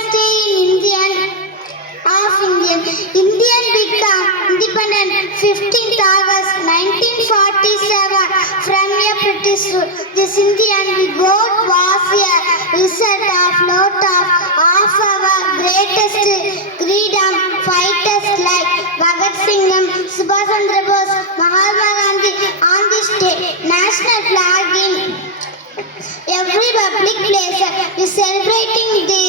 Independence Day in Indian became independent 15th August 1947 from a British rule. This Indian revolt was a result of lot of our greatest freedom fighters like Bhagat Singh, Subhash Chandra Bose, Mahatma Gandhi. On this day, national flag in every public place is celebrating the